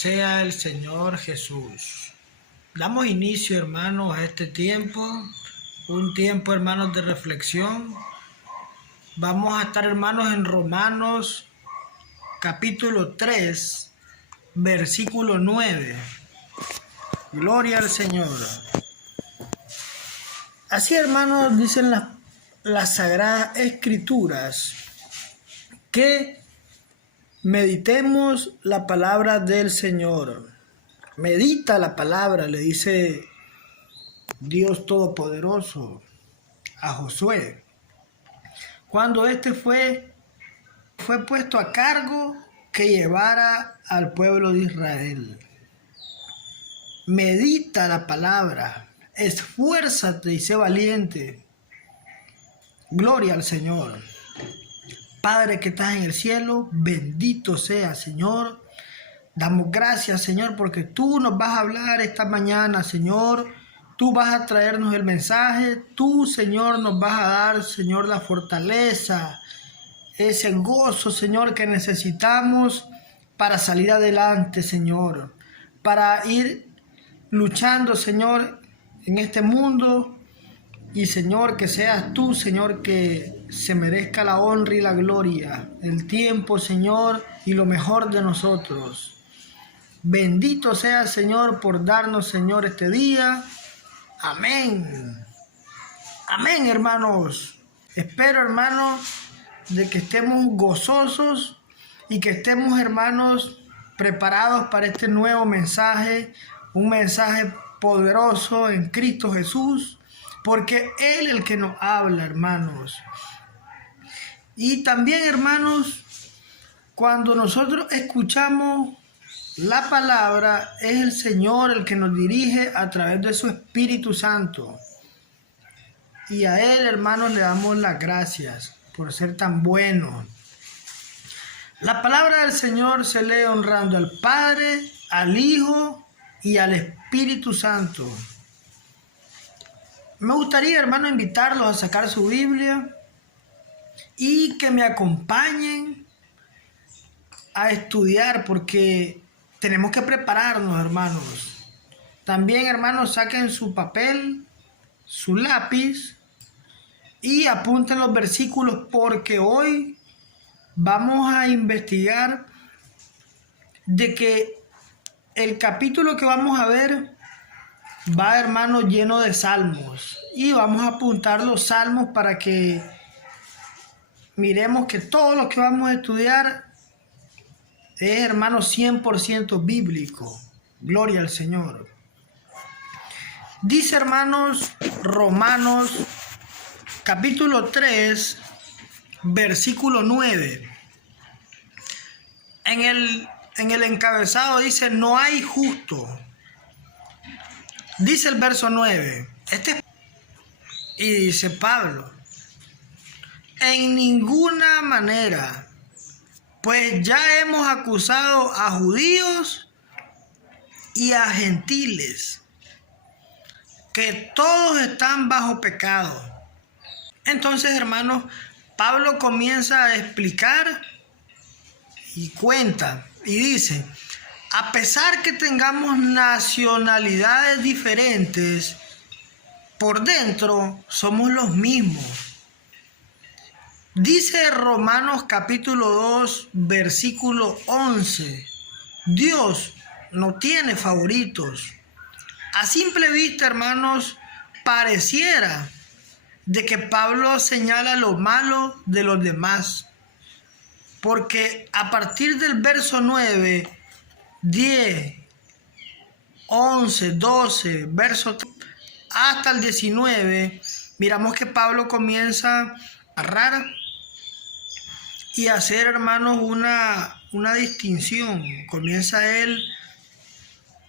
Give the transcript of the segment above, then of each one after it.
sea el Señor Jesús. Damos inicio, hermanos, a este tiempo, un tiempo, hermanos, de reflexión. Vamos a estar, hermanos, en Romanos capítulo 3, versículo 9. Gloria al Señor. Así, hermanos, dicen las Sagradas Escrituras, que meditemos la palabra del Señor. Medita la palabra, le dice Dios Todopoderoso a Josué, cuando éste fue puesto a cargo que llevara al pueblo de Israel. Medita la palabra, esfuérzate y sé valiente. Gloria al Señor. Padre que estás en el cielo, bendito sea, Señor. Damos gracias, Señor, porque tú nos vas a hablar esta mañana, Señor. Tú vas a traernos el mensaje. Tú, Señor, nos vas a dar, Señor, la fortaleza, ese gozo, Señor, que necesitamos para salir adelante, Señor. Para ir luchando, Señor, en este mundo. Y, Señor, que seas tú, Señor, que se merezca la honra y la gloria, el tiempo, Señor, y lo mejor de nosotros. Bendito sea, Señor, por darnos, Señor, este día. Amén. Amén, hermanos. Espero, hermanos, de que estemos gozosos y que estemos, hermanos, preparados para este nuevo mensaje, un mensaje poderoso en Cristo Jesús, porque Él es el que nos habla, hermanos. Y también, hermanos, cuando nosotros escuchamos la palabra, es el Señor el que nos dirige a través de su Espíritu Santo. Y a Él, hermanos, le damos las gracias por ser tan bueno. La palabra del Señor se lee honrando al Padre, al Hijo y al Espíritu Santo. Me gustaría, hermano, invitarlos a sacar su Biblia y que me acompañen a estudiar, porque tenemos que prepararnos, hermanos. También, hermanos, saquen su papel, su lápiz y apunten los versículos, porque hoy vamos a investigar de que el capítulo que vamos a ver va, hermano, lleno de salmos, y vamos a apuntar los salmos para que miremos que todo lo que vamos a estudiar es, hermano, 100% bíblico. Gloria al Señor. Dice, hermanos, Romanos capítulo 3, versículo 9. En el encabezado dice: no hay justo. Dice el verso 9, y dice Pablo: en ninguna manera, pues ya hemos acusado a judíos y a gentiles, que todos están bajo pecado. Entonces, hermanos, Pablo comienza a explicar y cuenta y dice: a pesar que tengamos nacionalidades diferentes, por dentro somos los mismos. Dice Romanos capítulo 2, versículo 11, Dios no tiene favoritos. A simple vista, hermanos, pareciera de que Pablo señala lo malo de los demás, porque a partir del verso 9, 10, 11, 12, verso hasta el 19, miramos que Pablo comienza a narrar y a hacer, hermanos, una distinción. Comienza él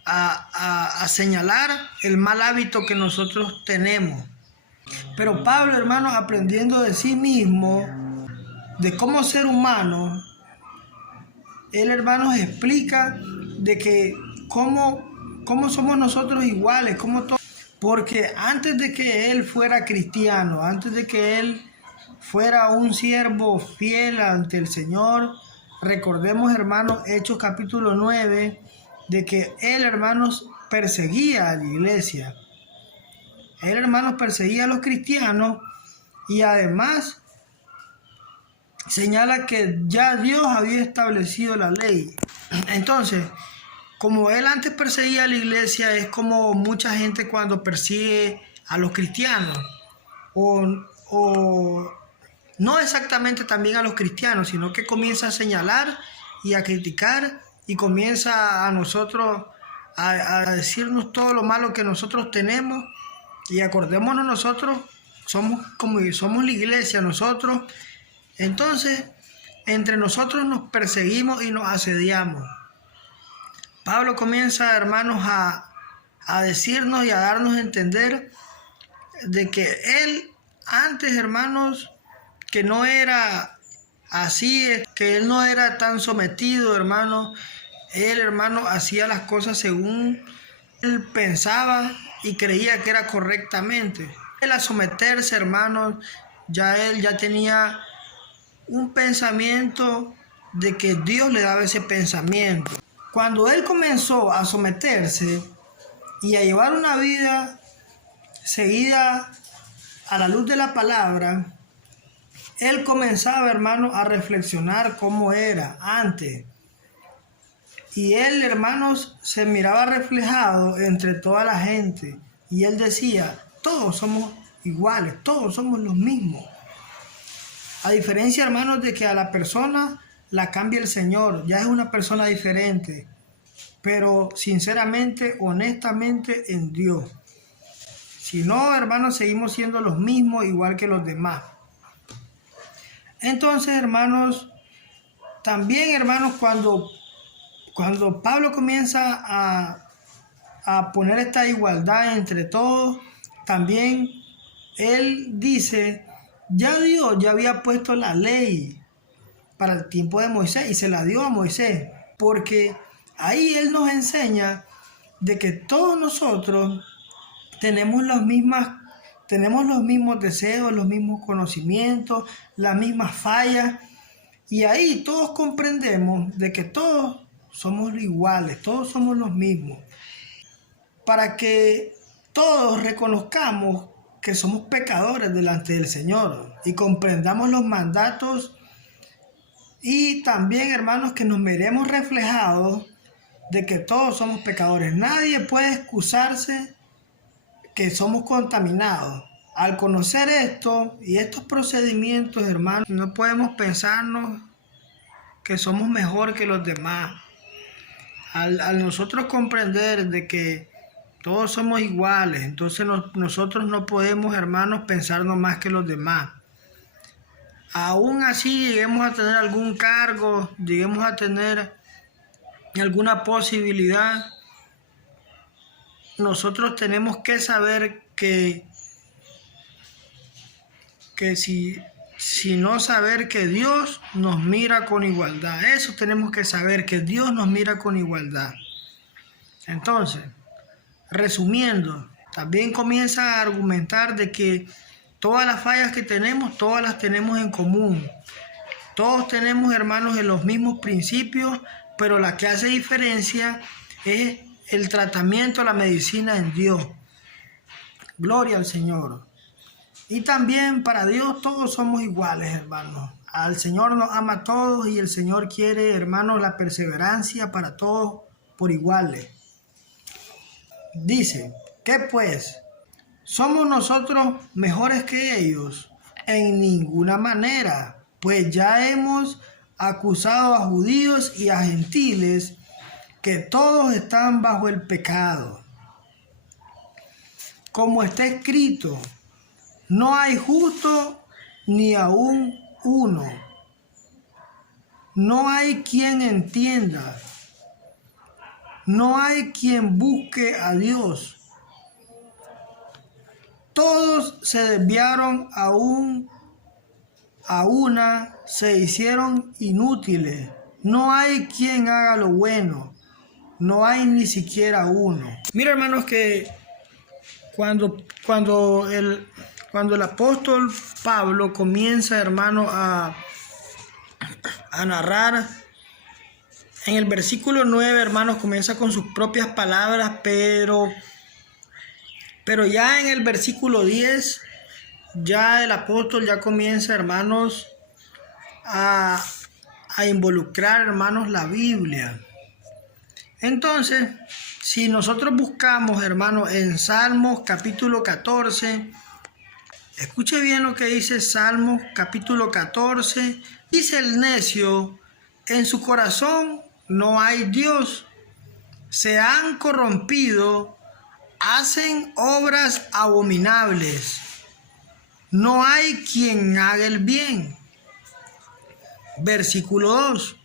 a señalar el mal hábito que nosotros tenemos. Pero Pablo, hermanos, aprendiendo de sí mismo, de cómo ser humano, él, hermanos, explica de que cómo somos nosotros iguales, porque antes de que él fuera cristiano, antes de que él fuera un siervo fiel ante el Señor, recordemos, hermanos, Hechos capítulo 9, de que él, hermanos, perseguía a la iglesia. Él, hermanos, perseguía a los cristianos y además señala que ya Dios había establecido la ley. Entonces, como él antes perseguía a la iglesia, es como mucha gente cuando persigue a los cristianos, o no exactamente también a los cristianos, sino que comienza a señalar y a criticar y comienza a nosotros a decirnos todo lo malo que nosotros tenemos. Y acordémonos, nosotros somos la iglesia, nosotros. Entonces, entre nosotros nos perseguimos y nos asediamos. Pablo comienza, hermanos, a decirnos y a darnos a entender de que él antes, hermanos, que no era así, que él no era tan sometido, hermanos. Él, hermano, hacía las cosas según él pensaba y creía que era correctamente. Él, a someterse, hermanos, él ya tenía un pensamiento de que Dios le daba ese pensamiento. Cuando él comenzó a someterse y a llevar una vida seguida a la luz de la palabra, él comenzaba, hermano, a reflexionar cómo era antes. Y él, hermanos, se miraba reflejado entre toda la gente. Y él decía, todos somos iguales, todos somos los mismos. A diferencia, hermanos, de que a la persona la cambia el Señor, ya es una persona diferente. Pero sinceramente, honestamente, en Dios. Si no, hermanos, seguimos siendo los mismos, igual que los demás. Entonces, hermanos, también, hermanos, cuando Pablo comienza a poner esta igualdad entre todos, también él dice, ya Dios ya había puesto la ley para el tiempo de Moisés y se la dio a Moisés, porque ahí él nos enseña de que todos nosotros tenemos los mismos deseos, los mismos conocimientos, las mismas fallas, y ahí todos comprendemos de que todos somos iguales, todos somos los mismos, para que todos reconozcamos que somos pecadores delante del Señor y comprendamos los mandatos, y también, hermanos, que nos veremos reflejados de que todos somos pecadores. Nadie puede excusarse que somos contaminados. Al conocer esto y estos procedimientos, hermanos, no podemos pensarnos que somos mejor que los demás. Al nosotros comprender de que todos somos iguales, entonces nosotros no podemos, hermanos, pensarnos más que los demás. Aún así lleguemos a tener algún cargo, lleguemos a tener alguna posibilidad, nosotros tenemos que saber que si no saber que Dios nos mira con igualdad. Eso tenemos que saber, que Dios nos mira con igualdad. Entonces, resumiendo, también comienza a argumentar de que todas las fallas que tenemos, todas las tenemos en común. Todos tenemos, hermanos, en los mismos principios, pero la que hace diferencia es el tratamiento, la medicina en Dios. Gloria al Señor. Y también para Dios todos somos iguales, hermanos. Al Señor nos ama a todos y el Señor quiere, hermanos, la perseverancia para todos por iguales. Dice, ¿qué pues? ¿Somos nosotros mejores que ellos? En ninguna manera, pues ya hemos acusado a judíos y a gentiles que todos están bajo el pecado. Como está escrito, no hay justo ni aún uno. No hay quien entienda. No hay quien busque a Dios. Todos se desviaron a una, se hicieron inútiles. No hay quien haga lo bueno. No hay ni siquiera uno. Mira, hermanos, que cuando el apóstol Pablo comienza, hermano, a narrar En el versículo 9, hermanos, comienza con sus propias palabras, pero ya en el versículo 10, ya el apóstol ya comienza, hermanos, a involucrar, hermanos, la Biblia. Entonces, si nosotros buscamos, hermanos, en Salmos capítulo 14, escuche bien lo que dice Salmos capítulo 14, dice el necio, en su corazón no hay Dios, se han corrompido, hacen obras abominables, no hay quien haga el bien. Versículo 2,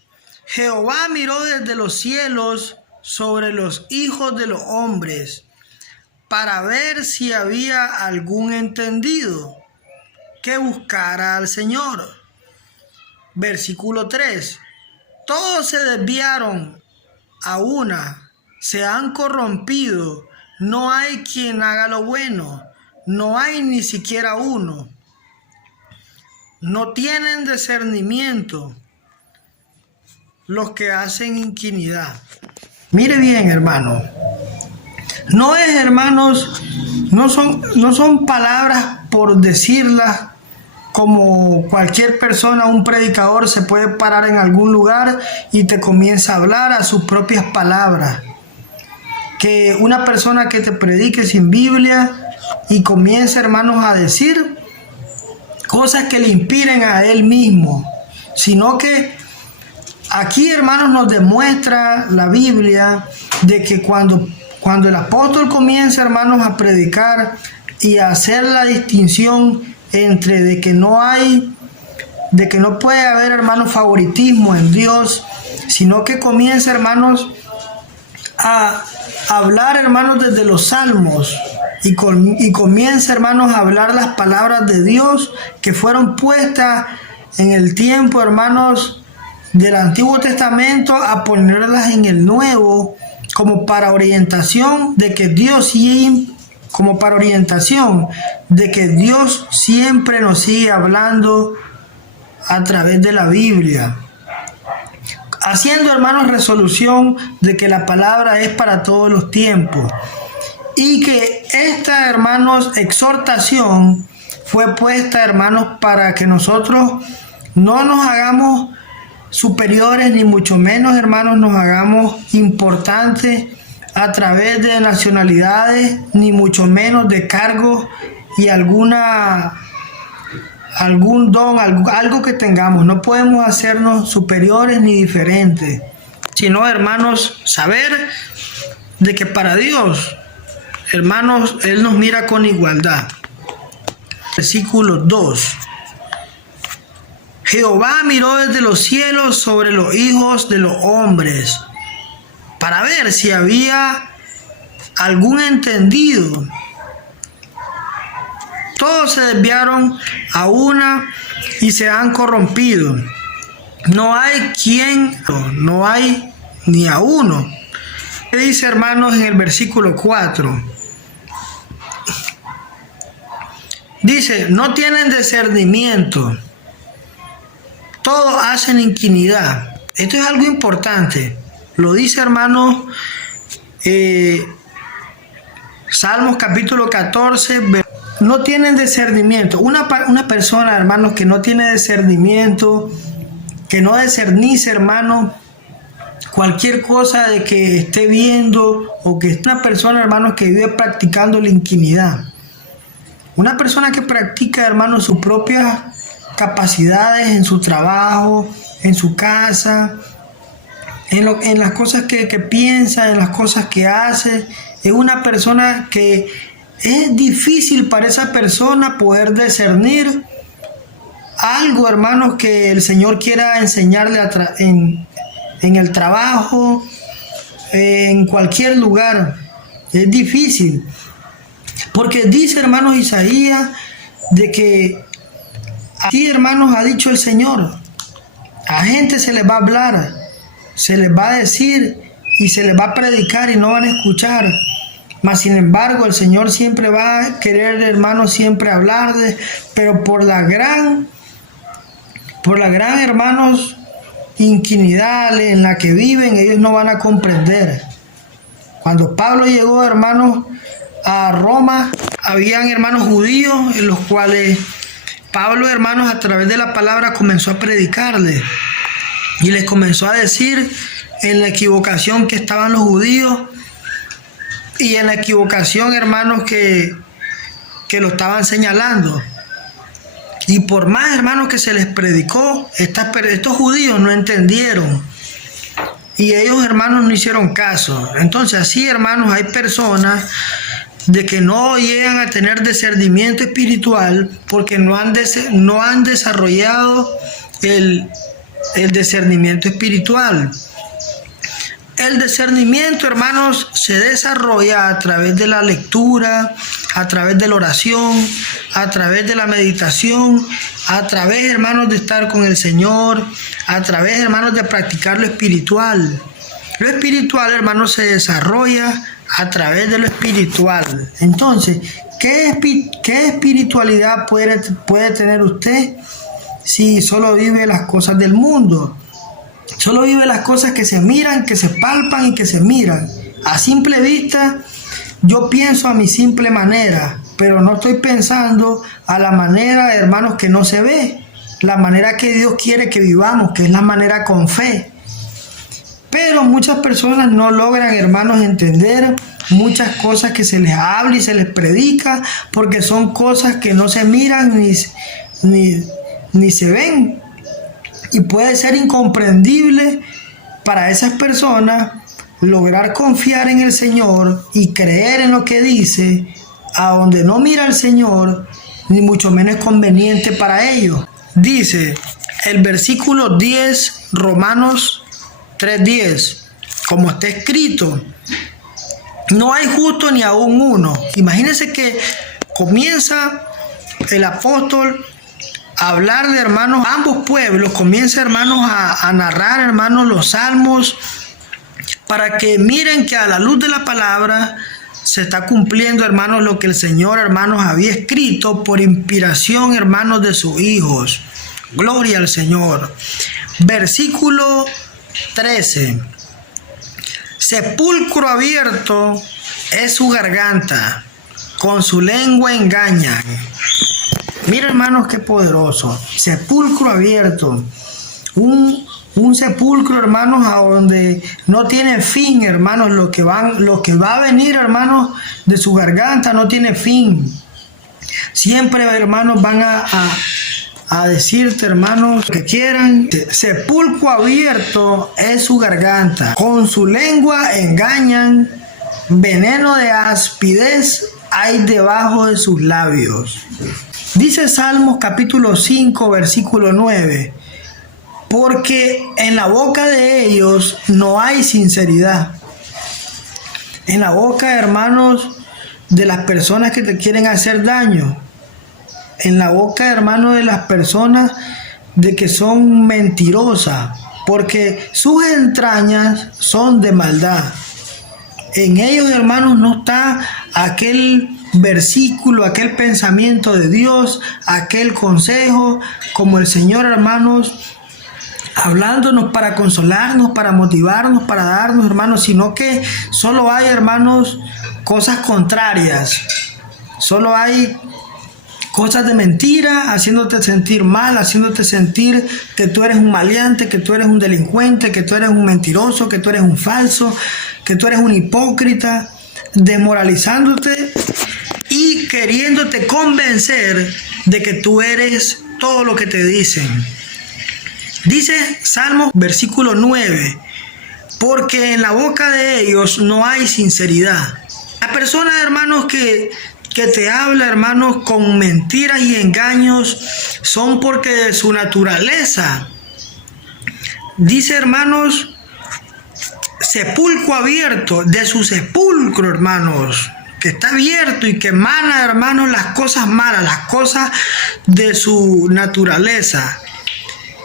Jehová miró desde los cielos sobre los hijos de los hombres, para ver si había algún entendido que buscara al Señor. Versículo 3, todos se desviaron a una, se han corrompido, no hay quien haga lo bueno, no hay ni siquiera uno. No tienen discernimiento los que hacen iniquidad. Mire bien, hermano. No es, hermanos, no son palabras por decirlas como cualquier persona, un predicador se puede parar en algún lugar y te comienza a hablar a sus propias palabras. Que una persona que te predique sin Biblia y comience, hermanos, a decir cosas que le inspiren a él mismo, sino que aquí, hermanos, nos demuestra la Biblia de que cuando el apóstol comienza, hermanos, a predicar y a hacer la distinción entre de que no puede haber, hermanos, favoritismo en Dios, sino que comienza, hermanos, a hablar, hermanos, desde los salmos y comienza, hermanos, a hablar las palabras de Dios que fueron puestas en el tiempo, hermanos, del Antiguo Testamento, a ponerlas en el Nuevo como para orientación de que Dios siempre nos sigue hablando a través de la Biblia, haciendo, hermanos, resolución de que la palabra es para todos los tiempos y que esta, hermanos, exhortación fue puesta, hermanos, para que nosotros no nos hagamos superiores, ni mucho menos, hermanos, nos hagamos importantes a través de nacionalidades, ni mucho menos de cargos y algún don, algo que tengamos. No podemos hacernos superiores ni diferentes, sino, hermanos, saber de que para Dios, hermanos, Él nos mira con igualdad. Versículo 2. Jehová miró desde los cielos sobre los hijos de los hombres, para ver si había algún entendido. Todos se desviaron a una y se han corrompido. No hay ni a uno. ¿Qué dice, hermanos, en el versículo 4? Dice, no tienen discernimiento. Todos hacen iniquidad. Esto es algo importante. Lo dice, hermanos, Salmos capítulo 14. No tienen discernimiento. Una persona, hermanos, que no tiene discernimiento, que no discernice, hermanos, cualquier cosa de que esté viendo, o que es una persona, hermanos, que vive practicando la iniquidad. Una persona que practica, hermanos, sus propias capacidades en su trabajo, en su casa, en las cosas que piensa, en las cosas que hace, es una persona que es difícil para esa persona poder discernir algo, hermanos, que el Señor quiera enseñarle en el trabajo, en cualquier lugar. Es difícil, porque dice, hermanos, Isaías, de que aquí, hermanos, ha dicho el Señor, a gente se les va a hablar, se les va a decir y se les va a predicar y no van a escuchar. Mas sin embargo, el Señor siempre va a querer, hermanos, siempre hablarles, pero por la gran, hermanos, inquinidad en la que viven, ellos no van a comprender. Cuando Pablo llegó, hermanos, a Roma, habían hermanos judíos en los cuales Pablo, hermanos, a través de la palabra comenzó a predicarles y les comenzó a decir en la equivocación que estaban los judíos y en la equivocación, hermanos, que lo estaban señalando. Y por más, hermanos, que se les predicó, estos judíos no entendieron. Y ellos, hermanos, no hicieron caso. Entonces, así, hermanos, hay personas de que no llegan a tener discernimiento espiritual porque no han desarrollado el discernimiento espiritual. El discernimiento, hermanos, se desarrolla a través de la lectura, a través de la oración, a través de la meditación, a través, hermanos, de estar con el Señor, a través, hermanos, de practicar lo espiritual. Lo espiritual, hermanos, se desarrolla a través de lo espiritual. Entonces, ¿qué espiritualidad puede tener usted si solo vive las cosas del mundo? Solo vive las cosas que se miran, que se palpan y que se miran. A simple vista, yo pienso a mi simple manera, pero no estoy pensando a la manera, hermanos, que no se ve. La manera que Dios quiere que vivamos, que es la manera con fe. Pero muchas personas no logran, hermanos, entender muchas cosas que se les habla y se les predica, porque son cosas que no se miran ni se ven. Y puede ser incomprendible para esas personas lograr confiar en el Señor y creer en lo que dice, a donde no mira al Señor, ni mucho menos es conveniente para ellos. Dice el versículo 10, Romanos 3:10, como está escrito, no hay justo ni aún uno. Imagínense que comienza el apóstol a hablar de, hermanos, ambos pueblos, comienza, hermanos, a narrar, hermanos, los salmos, para que miren que a la luz de la palabra se está cumpliendo, hermanos, lo que el Señor, hermanos, había escrito por inspiración, hermanos, de sus hijos. Gloria al Señor. Versículo 13. Sepulcro abierto es su garganta, con su lengua engañan. Mira, hermanos, qué poderoso. Sepulcro abierto. Un sepulcro, hermanos, a donde no tiene fin, hermanos. Lo que va a venir, hermanos, de su garganta no tiene fin. Siempre, hermanos, van a decirte, hermanos, que quieran. Sepulcro abierto es su garganta. Con su lengua engañan. Veneno de aspidez hay debajo de sus labios. Dice Salmos capítulo 5, versículo 9, porque en la boca de ellos no hay sinceridad. En la boca, hermanos, de las personas que te quieren hacer daño. En la boca, hermanos, de las personas de que son mentirosas, porque sus entrañas son de maldad. En ellos, hermanos, no está aquel versículo, aquel pensamiento de Dios, aquel consejo, como el Señor, hermanos, hablándonos para consolarnos, para motivarnos, para darnos, hermanos, sino que solo hay, hermanos, cosas contrarias. Solo hay cosas de mentira, haciéndote sentir mal, haciéndote sentir que tú eres un maleante, que tú eres un delincuente, que tú eres un mentiroso, que tú eres un falso, que tú eres un hipócrita, desmoralizándote y queriéndote convencer de que tú eres todo lo que te dicen. Dice Salmos versículo 9, porque en la boca de ellos no hay sinceridad. La persona, hermanos, que te habla, hermanos, con mentiras y engaños, son porque de su naturaleza, dice, hermanos, sepulcro abierto, de su sepulcro, hermanos, que está abierto y que emana, hermanos, las cosas malas, las cosas de su naturaleza.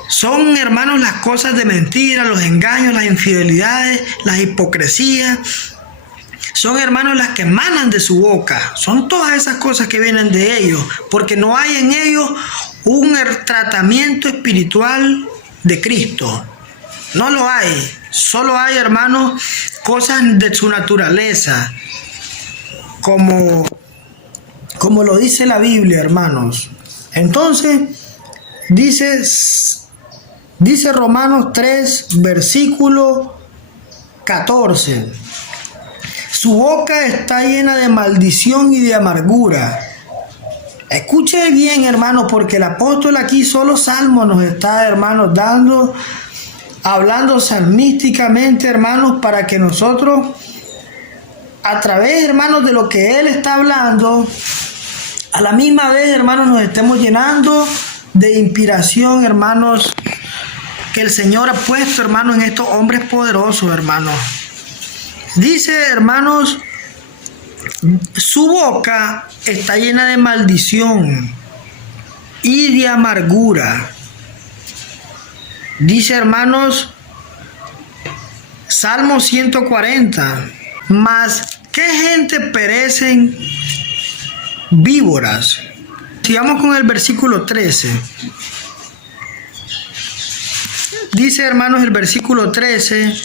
Son, hermanos, las cosas de mentira, los engaños, las infidelidades, las hipocresías. Son, hermanos, las que emanan de su boca. Son todas esas cosas que vienen de ellos, porque no hay en ellos un tratamiento espiritual de Cristo. No lo hay. Solo hay, hermanos, cosas de su naturaleza. Como lo dice la Biblia, hermanos. Entonces, dice Romanos 3, versículo 14. Su boca está llena de maldición y de amargura. Escuche bien, hermano, porque el apóstol aquí solo Salmo nos está, hermanos, hablando salmísticamente, hermanos, para que nosotros, a través, hermanos, de lo que él está hablando, a la misma vez, hermanos, nos estemos llenando de inspiración, hermanos, que el Señor ha puesto, hermanos, en estos hombres poderosos, hermanos. Dice, hermanos, su boca está llena de maldición y de amargura. Dice, hermanos, Salmo 140, mas ¿qué gente perecen víboras? Sigamos con el versículo 13. Dice, hermanos, el versículo 13,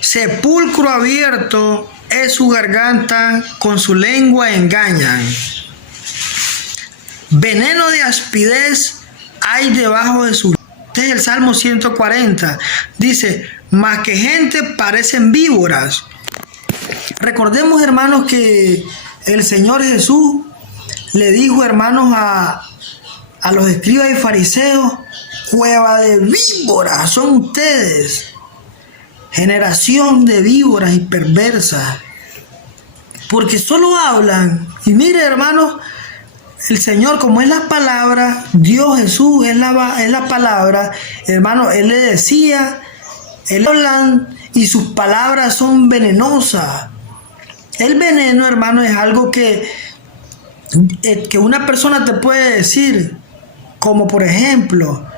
sepulcro abierto es su garganta, con su lengua engañan. Veneno de aspidez hay debajo de su... Este es el Salmo 140. Dice, más que gente parecen víboras. Recordemos, hermanos, que el Señor Jesús le dijo, hermanos, a los escribas y fariseos, cueva de víboras son ustedes, generación de víboras y perversas, porque solo hablan. Y mire, hermanos, el Señor, como es la palabra, Dios Jesús es la palabra, hermano, Él le decía, Él hablan y sus palabras son venenosas. El veneno, hermano, es algo que una persona te puede decir, como por ejemplo,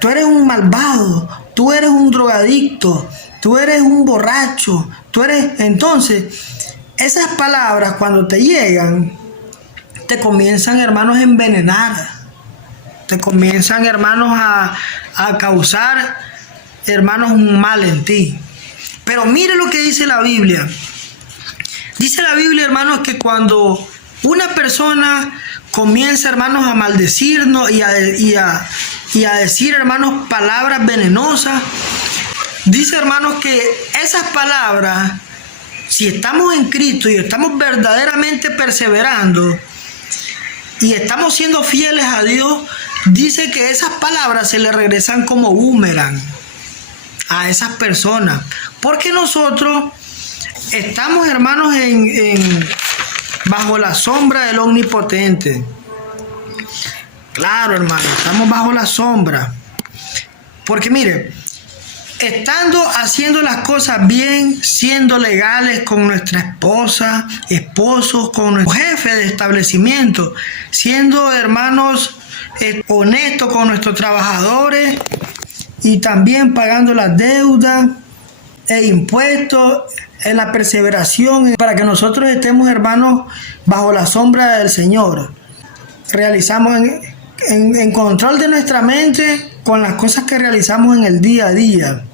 tú eres un malvado, tú eres un drogadicto, tú eres un borracho, Entonces, esas palabras cuando te llegan, te comienzan, hermanos, a envenenar, te comienzan, hermanos, a causar, hermanos, un mal en ti. Pero mire lo que dice la Biblia. Dice la Biblia, hermanos, que cuando una persona comienza, hermanos, a maldecirnos y a decir, hermanos, palabras venenosas, dice, hermanos, que esas palabras, si estamos en Cristo y estamos verdaderamente perseverando y estamos siendo fieles a Dios, dice que esas palabras se le regresan como boomerang a esas personas, porque nosotros estamos, hermanos, bajo la sombra del Omnipotente. Claro, hermano, estamos bajo la sombra. Porque mire, estando haciendo las cosas bien, siendo legales con nuestra esposa, esposos, con nuestro jefe de establecimiento, siendo, hermanos, honestos con nuestros trabajadores y también pagando las deudas e impuestos, en la perseveración, para que nosotros estemos, hermanos, bajo la sombra del Señor. Realizamos en control de nuestra mente con las cosas que realizamos en el día a día.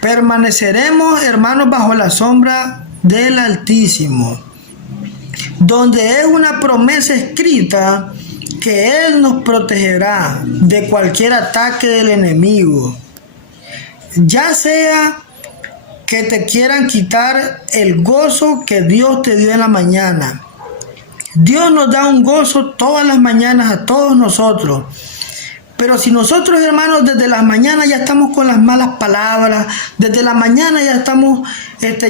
Permaneceremos, hermanos, bajo la sombra del Altísimo, donde es una promesa escrita que Él nos protegerá de cualquier ataque del enemigo, ya sea que te quieran quitar el gozo que Dios te dio en la mañana. Dios nos da un gozo todas las mañanas a todos nosotros. Pero si nosotros, hermanos, desde las mañanas ya estamos con las malas palabras, desde la mañana ya estamos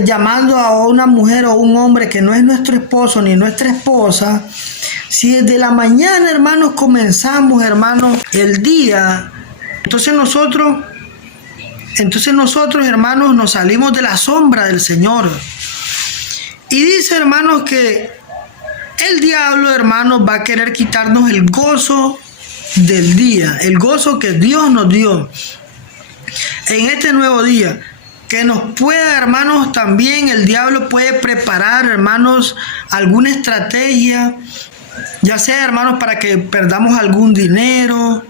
llamando a una mujer o un hombre que no es nuestro esposo ni nuestra esposa, si desde la mañana, hermanos, comenzamos, hermanos, el día, entonces nosotros, hermanos, nos salimos de la sombra del Señor. Y dice, hermanos, que el diablo, hermanos, va a querer quitarnos el gozo del día, el gozo que Dios nos dio en este nuevo día. Que nos pueda, hermanos, también el diablo puede preparar, hermanos, alguna estrategia, ya sea, hermanos, para que perdamos algún dinero,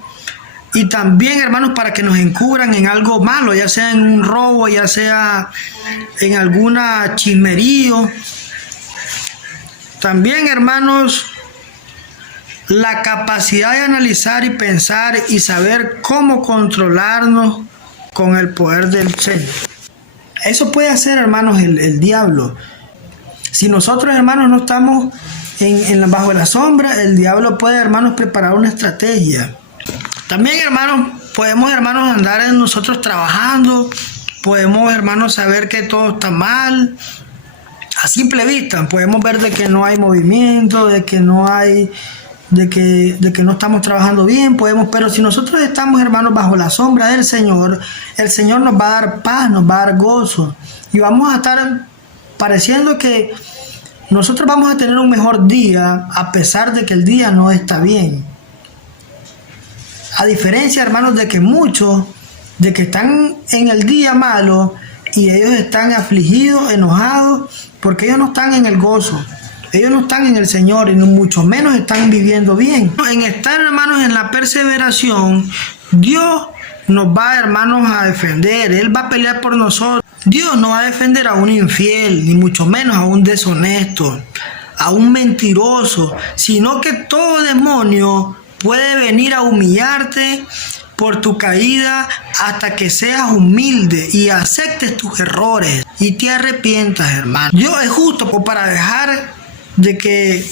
Y también, hermanos, para que nos encubran en algo malo, ya sea en un robo, ya sea en alguna chismerío. También, hermanos, la capacidad de analizar y pensar y saber cómo controlarnos con el poder del Señor. Eso puede hacer, hermanos, el diablo. Si nosotros, hermanos, no estamos bajo la sombra, el diablo puede, hermanos, preparar una estrategia. También, hermanos, podemos, hermanos, andar en nosotros trabajando, podemos, hermanos, saber que todo está mal. A simple vista, podemos ver de que no hay movimiento, de que no hay, de que no estamos trabajando bien, pero si nosotros estamos, hermanos, bajo la sombra del Señor, el Señor nos va a dar paz, nos va a dar gozo, y vamos a estar pareciendo que nosotros vamos a tener un mejor día, a pesar de que el día no está bien. A diferencia, hermanos, de que muchos, de que están en el día malo, y ellos están afligidos, enojados, porque ellos no están en el gozo, ellos no están en el Señor, y mucho menos están viviendo bien. En estar, hermanos, en la perseveración, Dios nos va, hermanos, a defender, Él va a pelear por nosotros. Dios no va a defender a un infiel, ni mucho menos a un deshonesto, a un mentiroso, sino que todo demonio puede venir a humillarte por tu caída hasta que seas humilde y aceptes tus errores y te arrepientas, hermano. Dios es justo para dejar de que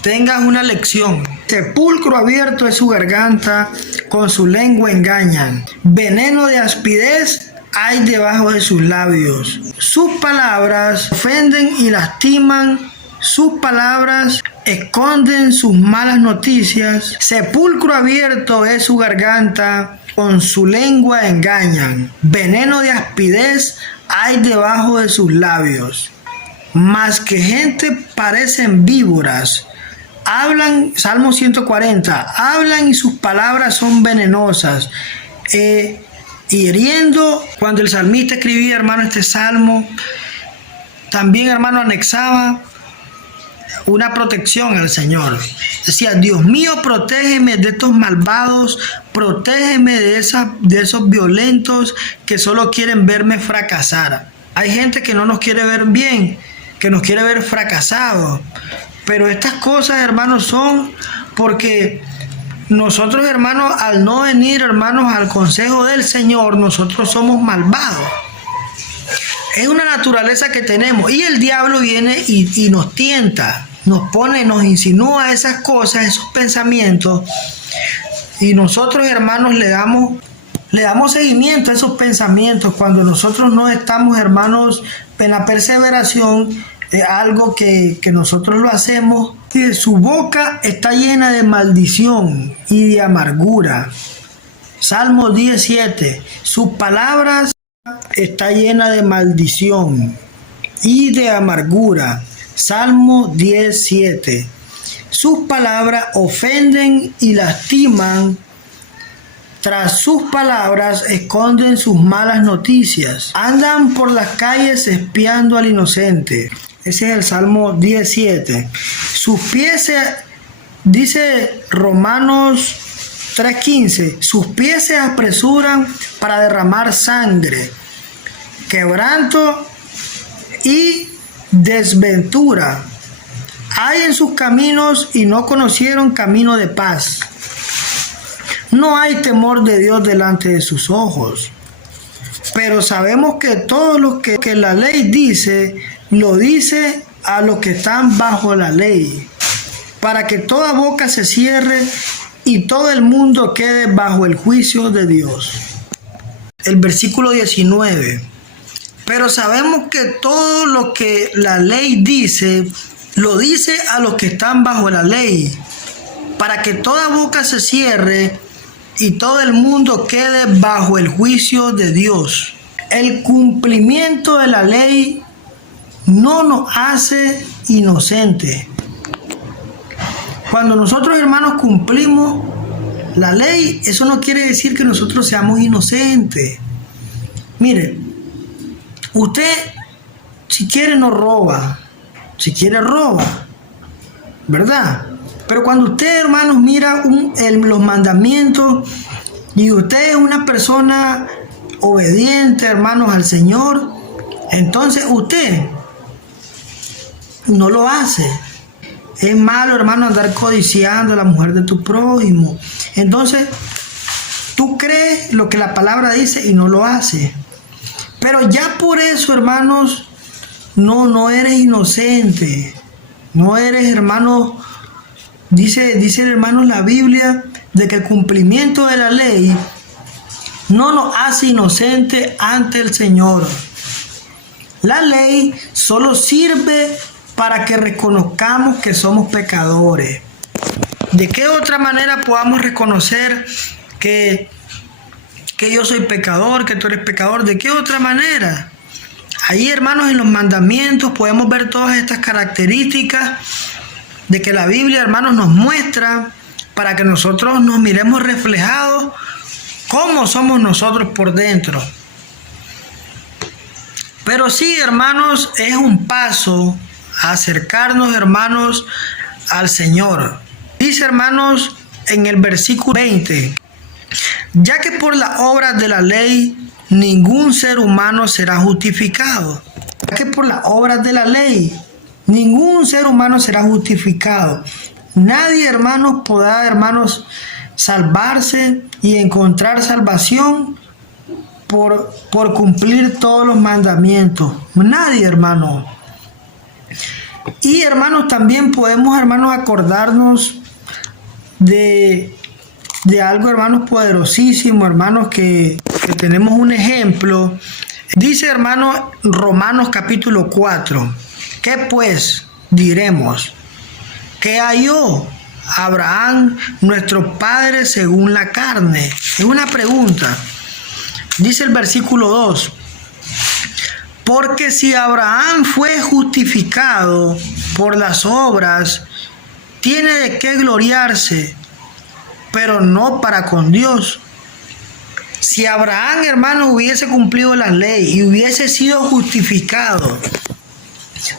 tengas una lección. Sepulcro abierto es su garganta, con su lengua engañan. Veneno de aspidez hay debajo de sus labios. Sus palabras ofenden y lastiman. Sus palabras esconden sus malas noticias. Sepulcro abierto es su garganta, con su lengua engañan. Veneno de aspidez hay debajo de sus labios. Más que gente parecen víboras. Hablan, Salmo 140, hablan y sus palabras son venenosas. Hiriendo, cuando el salmista escribía, hermano, este salmo, también, hermano, anexaba una protección al Señor. Decía: Dios mío, protégeme de estos malvados, protégeme de esos violentos que solo quieren verme fracasar. Hay gente que no nos quiere ver bien, que nos quiere ver fracasados, pero estas cosas, hermanos, son porque nosotros, hermanos, al no venir, hermanos, al consejo del Señor, nosotros somos malvados. Es una naturaleza que tenemos, y el diablo viene y nos tienta, nos pone, nos insinúa esas cosas, esos pensamientos, y nosotros, hermanos, le damos seguimiento a esos pensamientos cuando nosotros no estamos, hermanos, en la perseveración. Es algo que nosotros lo hacemos. Y su boca está llena de maldición y de amargura. Salmo 17. Sus palabras está llena de maldición y de amargura. Salmo 17. Sus palabras ofenden y lastiman. Tras sus palabras esconden sus malas noticias. Andan por las calles espiando al inocente. Ese es el Salmo 17. Sus pies, dice Romanos 3:15, sus pies se apresuran para derramar sangre, quebranto y desventura. Hay en sus caminos y no conocieron camino de paz. No hay temor de Dios delante de sus ojos. Pero sabemos que todo lo que la ley dice, lo dice a los que están bajo la ley, para que toda boca se cierre y todo el mundo quede bajo el juicio de Dios. El versículo 19. Pero sabemos que todo lo que la ley dice, lo dice a los que están bajo la ley, para que toda boca se cierre y todo el mundo quede bajo el juicio de Dios. El cumplimiento de la ley no nos hace inocentes. Cuando nosotros, hermanos, cumplimos la ley, eso no quiere decir que nosotros seamos inocentes. Mire, usted, si quiere, no roba. Si quiere, roba, ¿verdad? Pero cuando usted, hermanos, mira los mandamientos y usted es una persona obediente, hermanos, al Señor, entonces usted no lo hace. Es malo, hermano, andar codiciando a la mujer de tu prójimo. Entonces, tú crees lo que la palabra dice y no lo haces. Pero ya por eso, hermanos, no eres inocente. No eres, hermano, dice hermano la Biblia, de que el cumplimiento de la ley no nos hace inocente ante el Señor. La ley solo sirve para que reconozcamos que somos pecadores. ¿De qué otra manera podamos reconocer que yo soy pecador, que tú eres pecador? ¿De qué otra manera? Ahí, hermanos, en los mandamientos podemos ver todas estas características de que la Biblia, hermanos, nos muestra para que nosotros nos miremos reflejados cómo somos nosotros por dentro. Pero sí, hermanos, es un paso a acercarnos, hermanos, al Señor. Dice, hermanos, en el versículo 20, ya que por las obras de la ley ningún ser humano será justificado. Ya que por las obras de la ley ningún ser humano será justificado. Nadie, hermanos, podrá, hermanos, salvarse y encontrar salvación por cumplir todos los mandamientos. Nadie, hermano. Y, hermanos, también podemos, hermanos, acordarnos de algo, hermanos, poderosísimo, hermanos, que tenemos un ejemplo. Dice, hermanos, Romanos capítulo 4, ¿qué pues diremos? ¿Qué halló Abraham, nuestro padre, según la carne? Es una pregunta. Dice el versículo 2, porque si Abraham fue justificado por las obras, tiene de qué gloriarse, pero no para con Dios. Si Abraham, hermano, hubiese cumplido la ley y hubiese sido justificado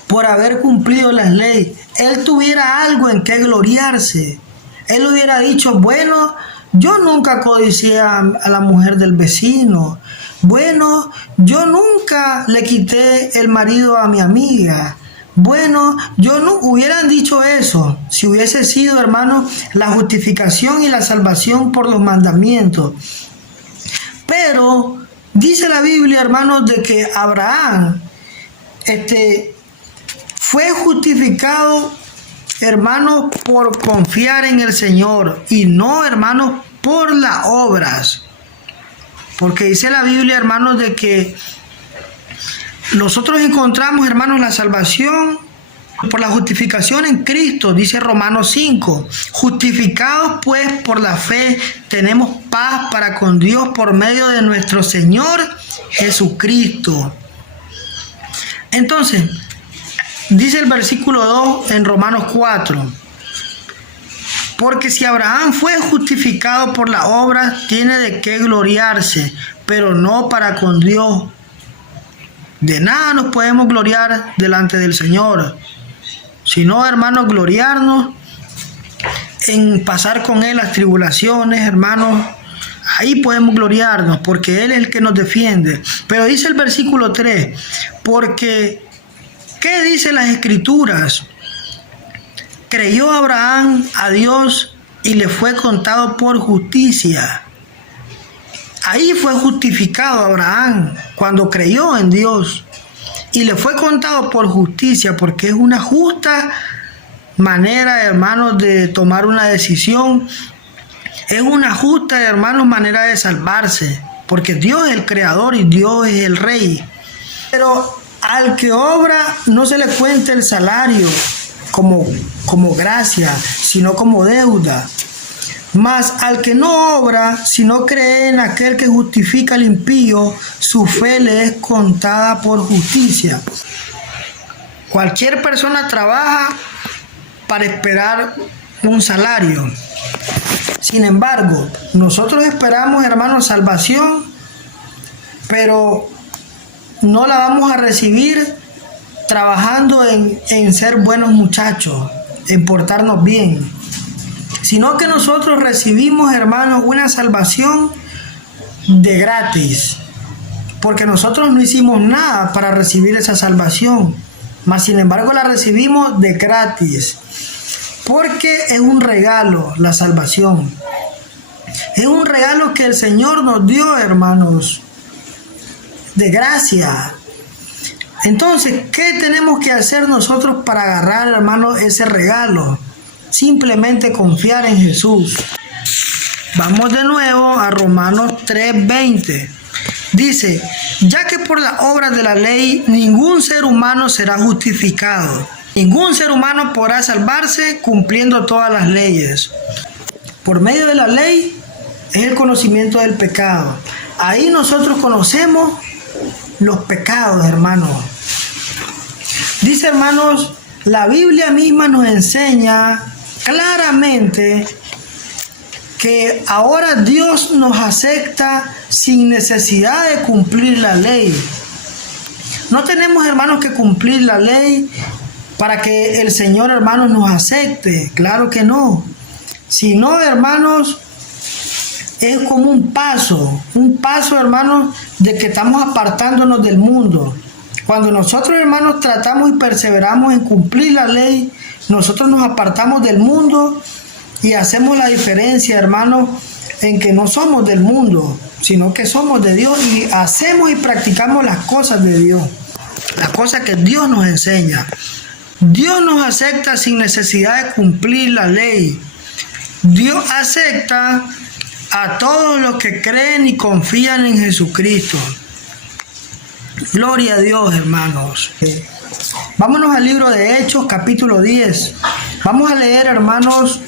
por haber cumplido las leyes, él tuviera algo en qué gloriarse. Él hubiera dicho, bueno, yo nunca codicié a la mujer del vecino. Bueno, yo nunca le quité el marido a mi amiga. Bueno, yo no hubieran dicho eso si hubiese sido, hermano, la justificación y la salvación por los mandamientos. Pero dice la Biblia, hermanos, de que Abraham fue justificado, hermanos, por confiar en el Señor y no, hermanos, por las obras. Porque dice la Biblia, hermanos, de que nosotros encontramos, hermanos, la salvación por la justificación en Cristo, dice Romanos 5. Justificados pues por la fe, tenemos paz para con Dios por medio de nuestro Señor Jesucristo. Entonces, dice el versículo 2 en Romanos 4. Porque si Abraham fue justificado por la obra, tiene de qué gloriarse, pero no para con Dios. De nada nos podemos gloriar delante del Señor, sino, hermanos, gloriarnos en pasar con Él las tribulaciones, hermanos. Ahí podemos gloriarnos, porque Él es el que nos defiende. Pero dice el versículo 3, porque, ¿qué dice las Escrituras? Creyó Abraham a Dios y le fue contado por justicia. Ahí fue justificado Abraham cuando creyó en Dios y le fue contado por justicia, porque es una justa manera, hermanos, de tomar una decisión. Es una justa, hermanos, manera de salvarse, porque Dios es el creador y Dios es el rey. Pero al que obra no se le cuenta el salario como gracia, sino como deuda. Mas al que no obra, sino cree en aquel que justifica al impío, su fe le es contada por justicia. Cualquier persona trabaja para esperar un salario. Sin embargo, nosotros esperamos, hermanos, salvación, pero no la vamos a recibir trabajando en ser buenos muchachos, en portarnos bien, sino que nosotros recibimos, hermanos, una salvación de gratis, porque nosotros no hicimos nada para recibir esa salvación, mas sin embargo la recibimos de gratis, porque es un regalo la salvación. Es un regalo que el Señor nos dio, hermanos, de gracia. Entonces, ¿qué tenemos que hacer nosotros para agarrar, hermanos, ese regalo? Simplemente confiar en Jesús. Vamos de nuevo a Romanos 3:20. Dice, ya que por las obras de la ley ningún ser humano será justificado. Ningún ser humano podrá salvarse cumpliendo todas las leyes. Por medio de la ley es el conocimiento del pecado. Ahí nosotros conocemos los pecados, hermanos. Dice, hermanos, la Biblia misma nos enseña claramente que ahora Dios nos acepta sin necesidad de cumplir la ley. No tenemos, hermanos, que cumplir la ley para que el Señor, hermanos, nos acepte. Claro que no. Sino, hermanos, es como un paso, hermanos, de que estamos apartándonos del mundo. Cuando nosotros, hermanos, tratamos y perseveramos en cumplir la ley, nosotros nos apartamos del mundo y hacemos la diferencia, hermanos, en que no somos del mundo, sino que somos de Dios y hacemos y practicamos las cosas de Dios, las cosas que Dios nos enseña. Dios nos acepta sin necesidad de cumplir la ley. Dios acepta a todos los que creen y confían en Jesucristo. Gloria a Dios, hermanos. Vámonos al libro de Hechos, capítulo 10. Vamos a leer, hermanos,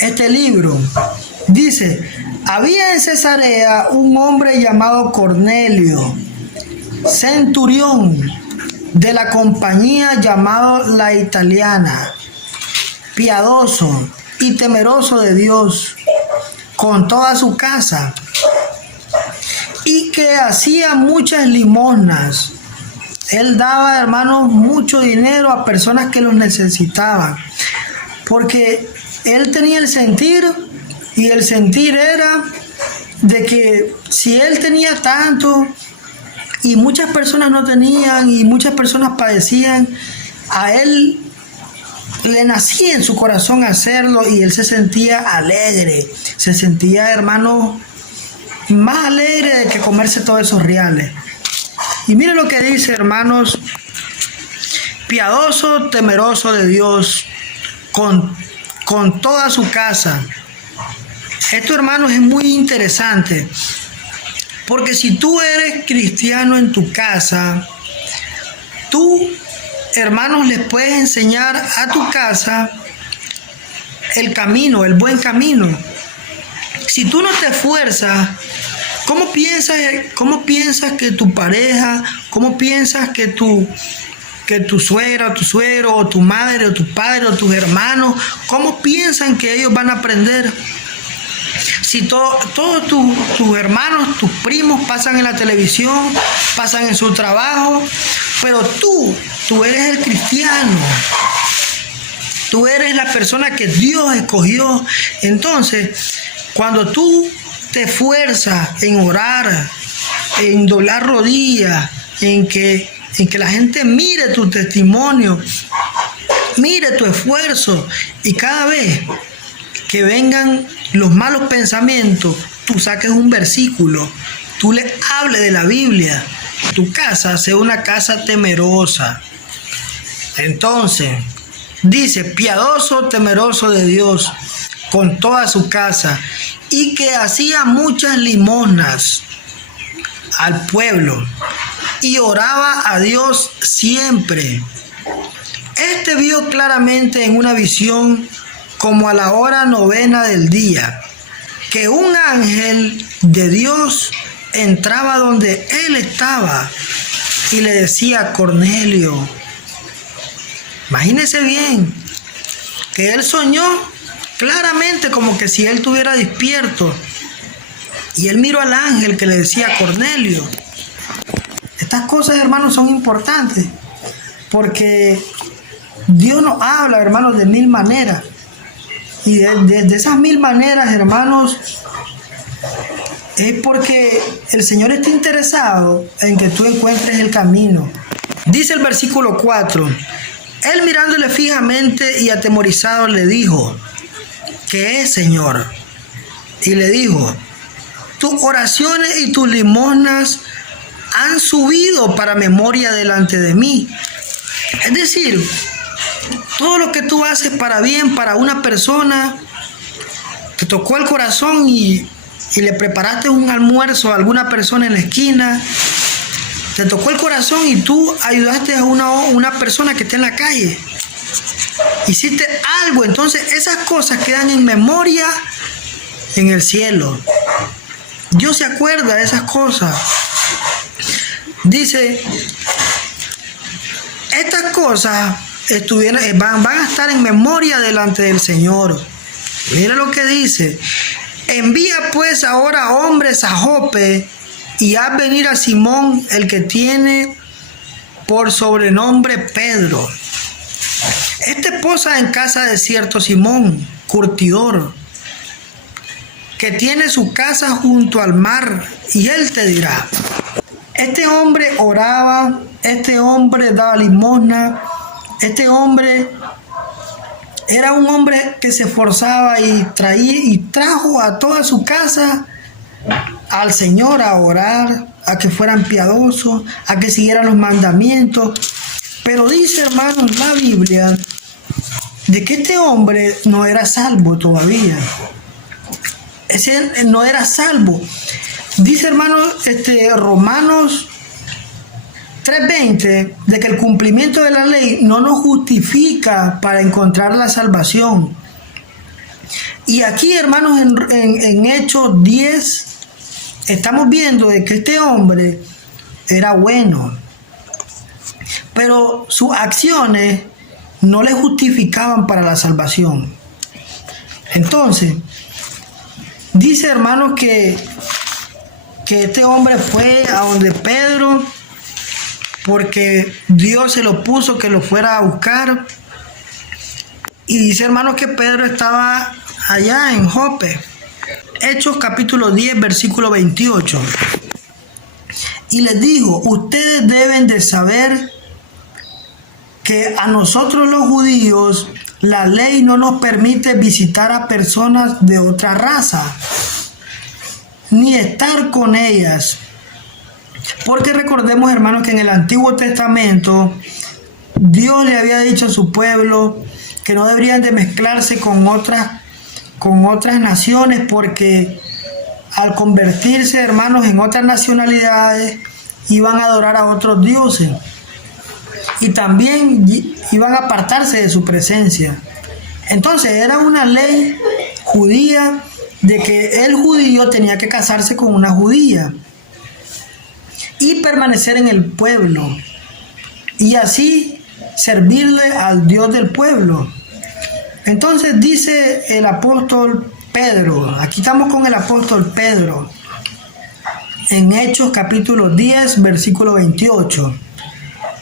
este libro. Dice, había en Cesarea un hombre llamado Cornelio, centurión de la compañía llamado La Italiana, piadoso y temeroso de Dios con toda su casa, y que hacía muchas limosnas. Él daba, hermanos, mucho dinero a personas que los necesitaban, porque él tenía el sentir, y el sentir era de que si él tenía tanto y muchas personas no tenían y muchas personas padecían, a él le nacía en su corazón hacerlo y él se sentía alegre, se sentía, hermano, más alegre de que comerse todos esos reales. Y mire lo que dice, hermanos, piadoso, temeroso de Dios, con toda su casa. Esto, hermanos, es muy interesante, porque si tú eres cristiano en tu casa, tú, hermanos, les puedes enseñar a tu casa el camino, el buen camino. Si tú no te esfuerzas, ¿cómo piensas que tu pareja, cómo piensas que tu suegra o tu suegro o tu madre o tu padre o tus hermanos, cómo piensan que ellos van a aprender? Si todos tus hermanos, tus primos pasan en la televisión, pasan en su trabajo, pero tú eres el cristiano, tú eres la persona que Dios escogió. Entonces, cuando tú te esfuerzas en orar, en doblar rodillas, en que la gente mire tu testimonio, mire tu esfuerzo, y cada vez que vengan los malos pensamientos, tú saques un versículo, tú le hables de la Biblia, tu casa sea una casa temerosa. Entonces, dice, piadoso, temeroso de Dios, con toda su casa, y que hacía muchas limosnas al pueblo, y oraba a Dios siempre. Este vio claramente en una visión, como a la hora 9 del día, que un ángel de Dios entraba donde él estaba y le decía, Cornelio. Imagínese bien que él soñó claramente, como que si él estuviera despierto, y él miró al ángel que le decía, Cornelio. Estas cosas, hermanos, son importantes, porque Dios nos habla, hermanos, de 1000 maneras. Y de esas 1000 maneras, hermanos, es porque el Señor está interesado en que tú encuentres el camino. Dice el versículo 4, él mirándole fijamente y atemorizado le dijo, ¿qué es, Señor? Y le dijo, tus oraciones y tus limosnas han subido para memoria delante de mí. Es decir, todo lo que tú haces para bien, para una persona, te tocó el corazón y le preparaste un almuerzo a alguna persona en la esquina, te tocó el corazón y tú ayudaste a una persona que está en la calle, hiciste algo, entonces esas cosas quedan en memoria en el cielo. Dios se acuerda de esas cosas. Dice, estas cosas van a estar en memoria delante del Señor. Mira lo que dice, envía pues ahora hombres a Jope y haz venir a Simón, el que tiene por sobrenombre Pedro. Este posa en casa de cierto Simón, curtidor, que tiene su casa junto al mar, y él te dirá. Este hombre oraba, este hombre daba limosna, este hombre era un hombre que se esforzaba y trajo a toda su casa al Señor a orar, a que fueran piadosos, a que siguieran los mandamientos. Pero dice, hermanos, la Biblia, de que este hombre no era salvo todavía. Ese no era salvo. Dice, hermanos, Romanos 3:20, de que el cumplimiento de la ley no nos justifica para encontrar la salvación. Y aquí, hermanos, en Hechos 10, estamos viendo de que este hombre era bueno, pero sus acciones no le justificaban para la salvación. Entonces, dice, hermanos, que este hombre fue a donde Pedro, porque Dios se lo puso que lo fuera a buscar. Y dice, hermanos, que Pedro estaba allá en Jope. Hechos capítulo 10, versículo 28. Y les dijo, ustedes deben de saber que a nosotros los judíos la ley no nos permite visitar a personas de otra raza, ni estar con ellas. Porque recordemos, hermanos, que en el Antiguo Testamento Dios le había dicho a su pueblo que no deberían de mezclarse con otras naciones, porque al convertirse, hermanos, en otras nacionalidades, iban a adorar a otros dioses y también iban a apartarse de su presencia. Entonces era una ley judía de que el judío tenía que casarse con una judía y permanecer en el pueblo y así servirle al Dios del pueblo. Entonces dice el apóstol Pedro, aquí estamos con el apóstol Pedro, en Hechos capítulo 10, versículo 28.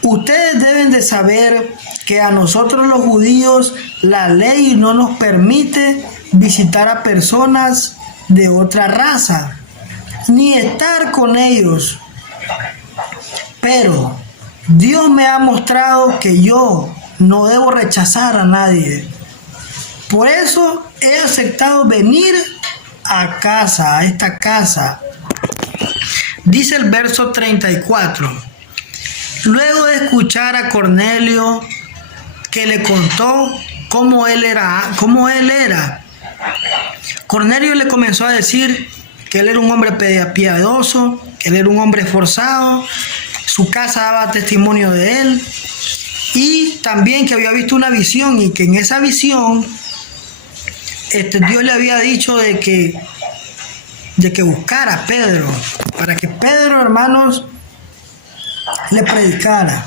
Ustedes deben de saber que a nosotros los judíos la ley no nos permite visitar a personas de otra raza, ni estar con ellos. Pero Dios me ha mostrado que yo no debo rechazar a nadie. Por eso he aceptado venir a casa, a esta casa. Dice el verso 34. Luego de escuchar a Cornelio, que le contó cómo él era, Cornelio le comenzó a decir que él era un hombre piadoso, que él era un hombre esforzado, su casa daba testimonio de él, y también que había visto una visión, y que en esa visión Dios le había dicho de que buscara a Pedro, para que Pedro, hermanos, le predicara.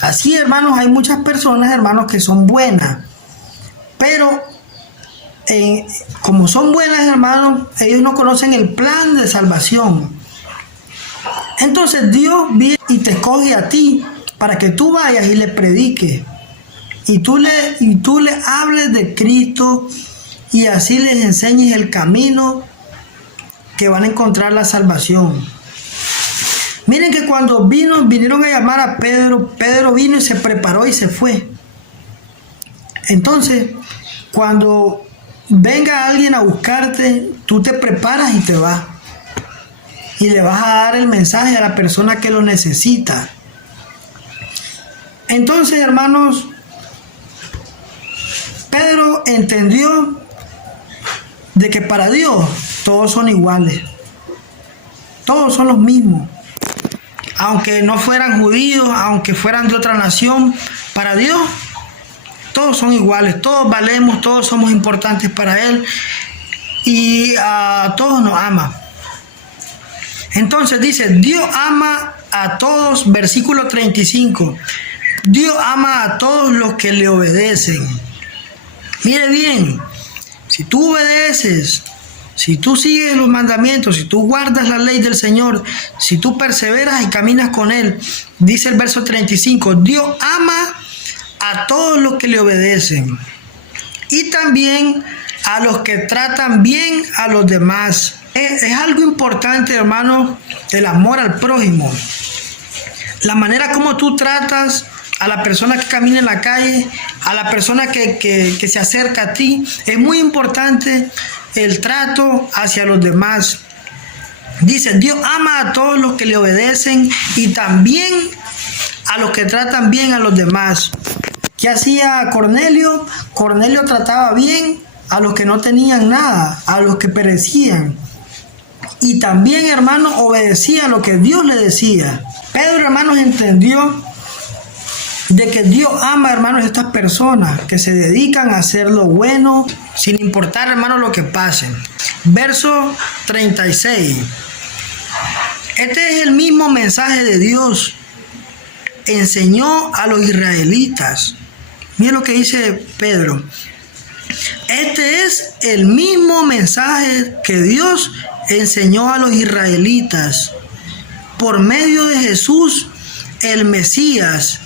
Así, hermanos, hay muchas personas, hermanos, que son buenas, pero como son buenas, hermanos, ellos no conocen el plan de salvación. Entonces Dios viene y te escoge a ti para que tú vayas y le prediques, y tú le hables de Cristo, y así les enseñes el camino que van a encontrar la salvación. Miren que cuando vinieron a llamar a Pedro, Pedro vino y se preparó y se fue. Entonces, cuando venga alguien a buscarte, tú te preparas y te vas. Y le vas a dar el mensaje a la persona que lo necesita. Entonces, hermanos, Pedro entendió de que para Dios todos son iguales. Todos son los mismos. Aunque no fueran judíos, aunque fueran de otra nación, para Dios todos son iguales, todos valemos, todos somos importantes para Él y a todos nos ama. Entonces dice, Dios ama a todos, versículo 35, Dios ama a todos los que le obedecen. Mire bien, si tú obedeces, si tú sigues los mandamientos, si tú guardas la ley del Señor, si tú perseveras y caminas con Él, dice el verso 35, Dios ama a todos los que le obedecen y también a los que tratan bien a los demás. Es algo importante, hermano, el amor al prójimo. La manera como tú tratas a la persona que camina en la calle, a la persona que se acerca a ti, es muy importante el trato hacia los demás. Dice, Dios ama a todos los que le obedecen y también a los que tratan bien a los demás. ¿Qué hacía Cornelio? Cornelio trataba bien a los que no tenían nada, a los que perecían. Y también, hermanos, obedecía a lo que Dios le decía. Pedro, hermanos, entendió de que Dios ama, hermanos, a estas personas que se dedican a hacer lo bueno sin importar, hermanos, lo que pasen. Verso 36. Este es el mismo mensaje de Dios. Enseñó a los israelitas. Miren lo que dice Pedro. Este es el mismo mensaje que Dios enseñó a los israelitas por medio de Jesús, el Mesías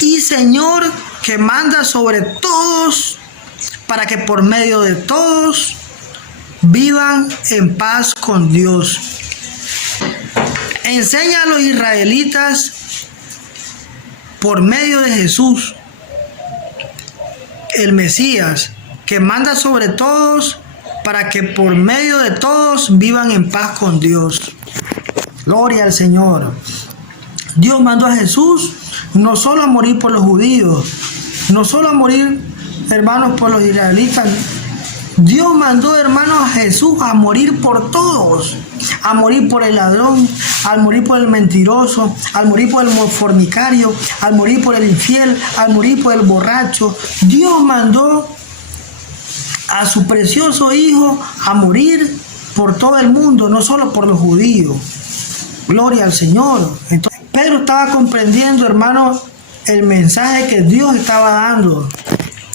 y Señor, que manda sobre todos para que por medio de todos vivan en paz con Dios. Enseña a los israelitas por medio de Jesús, el Mesías, que manda sobre todos para que por medio de todos vivan en paz con Dios. Gloria al Señor. Dios mandó a Jesús no solo a morir por los judíos, no solo a morir, hermanos, por los israelitas. Dios mandó, hermanos, a Jesús a morir por todos, a morir por el ladrón, al morir por el mentiroso, al morir por el fornicario, al morir por el infiel, al morir por el borracho. Dios mandó a su precioso Hijo a morir por todo el mundo, no solo por los judíos. Gloria al Señor. Entonces, Pedro estaba comprendiendo, hermanos, el mensaje que Dios estaba dando.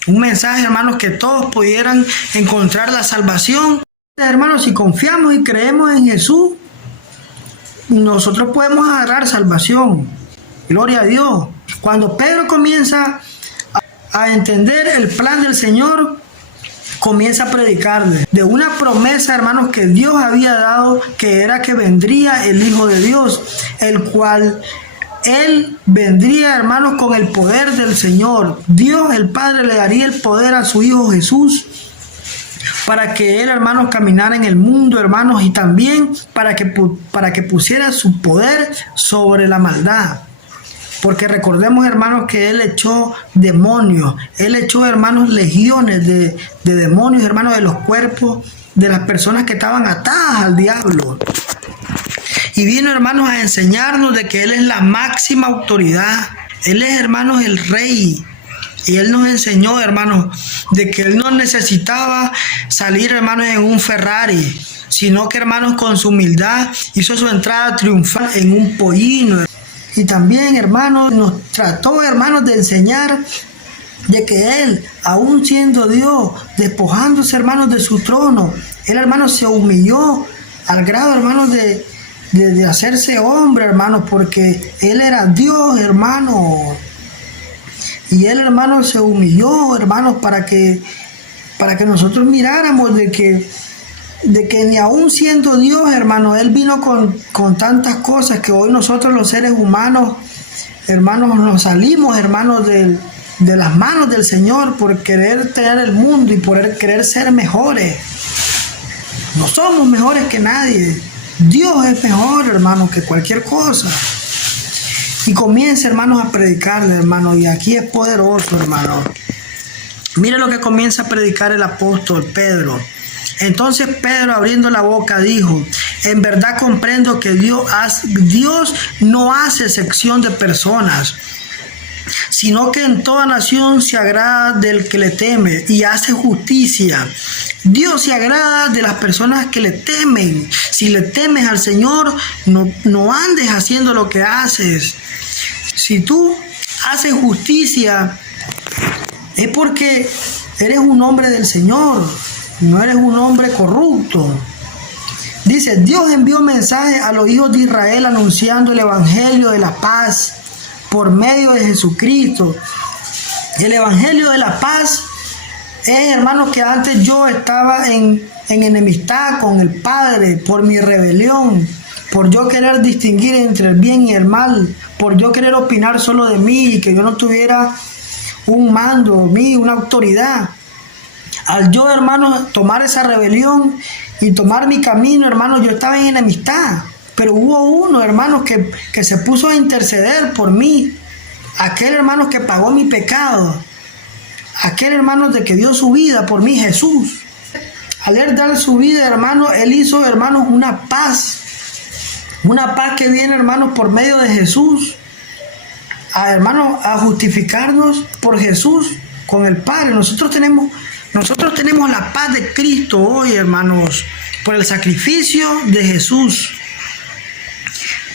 Un mensaje, hermanos, que todos pudieran encontrar la salvación. Hermanos, si confiamos y creemos en Jesús, nosotros podemos agarrar salvación. Gloria a Dios. Cuando Pedro comienza a entender el plan del Señor, comienza a predicarle de una promesa, hermanos, que Dios había dado, que era que vendría el Hijo de Dios, el cual Él vendría, hermanos, con el poder del Señor. Dios, el Padre, le daría el poder a su Hijo Jesús para que Él, hermanos, caminara en el mundo, hermanos, y también para que pusiera su poder sobre la maldad. Porque recordemos, hermanos, que Él echó demonios, Él echó, hermanos, legiones de demonios, hermanos, de los cuerpos de las personas que estaban atadas al diablo. Y vino, hermanos, a enseñarnos de que Él es la máxima autoridad. Él es, hermanos, el Rey. Y Él nos enseñó, hermanos, de que Él no necesitaba salir, hermanos, en un Ferrari, sino que, hermanos, con su humildad hizo su entrada triunfal en un pollino. Y también, hermanos, nos trató, hermanos, de enseñar de que Él, aún siendo Dios, despojándose, hermanos, de su trono, Él, hermanos, se humilló al grado, hermanos, de hacerse hombre, hermanos, porque Él era Dios, hermanos. Y Él, hermanos, se humilló, hermanos, para que nosotros miráramos de que de que ni aún siendo Dios, hermano, Él vino con tantas cosas que hoy nosotros los seres humanos, hermanos, nos salimos, hermanos, de las manos del Señor por querer tener el mundo y por querer ser mejores. No somos mejores que nadie. Dios es mejor, hermano, que cualquier cosa. Y comienza, hermanos, a predicarle, hermano, y aquí es poderoso, hermano. Mire lo que comienza a predicar el apóstol Pedro. Entonces Pedro, abriendo la boca, dijo: en verdad comprendo que Dios no hace excepción de personas, sino que en toda nación se agrada del que le teme y hace justicia. Dios se agrada de las personas que le temen. Si le temes al Señor, no andes haciendo lo que haces. Si tú haces justicia, es porque eres un hombre del Señor, no eres un hombre corrupto. Dice: Dios envió mensaje a los hijos de Israel anunciando el evangelio de la paz por medio de Jesucristo. El evangelio de la paz es, hermanos, que antes yo estaba en enemistad con el Padre por mi rebelión, por yo querer distinguir entre el bien y el mal, por yo querer opinar solo de mí y que yo no tuviera un mando, una autoridad. Al yo, hermanos, tomar esa rebelión y tomar mi camino, hermanos, yo estaba en enemistad. Pero hubo uno, hermanos, que se puso a interceder por mí. Aquel, hermanos, que pagó mi pecado. Aquel, hermanos, de que dio su vida por mí, Jesús. Al él dar su vida, hermanos, él hizo, hermanos, una paz. Una paz que viene, hermanos, por medio de Jesús. Hermanos, a justificarnos por Jesús con el Padre. Nosotros tenemos la paz de Cristo hoy, hermanos, por el sacrificio de Jesús.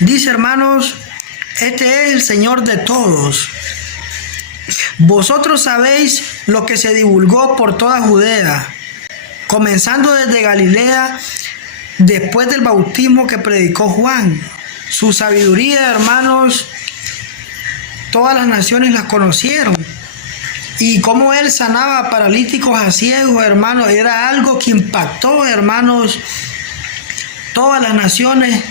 Dice, hermanos, este es el Señor de todos. Vosotros sabéis lo que se divulgó por toda Judea, comenzando desde Galilea, después del bautismo que predicó Juan. Su sabiduría, hermanos, todas las naciones las conocieron. Y cómo él sanaba a paralíticos, a ciegos, hermanos, era algo que impactó, hermanos, todas las naciones.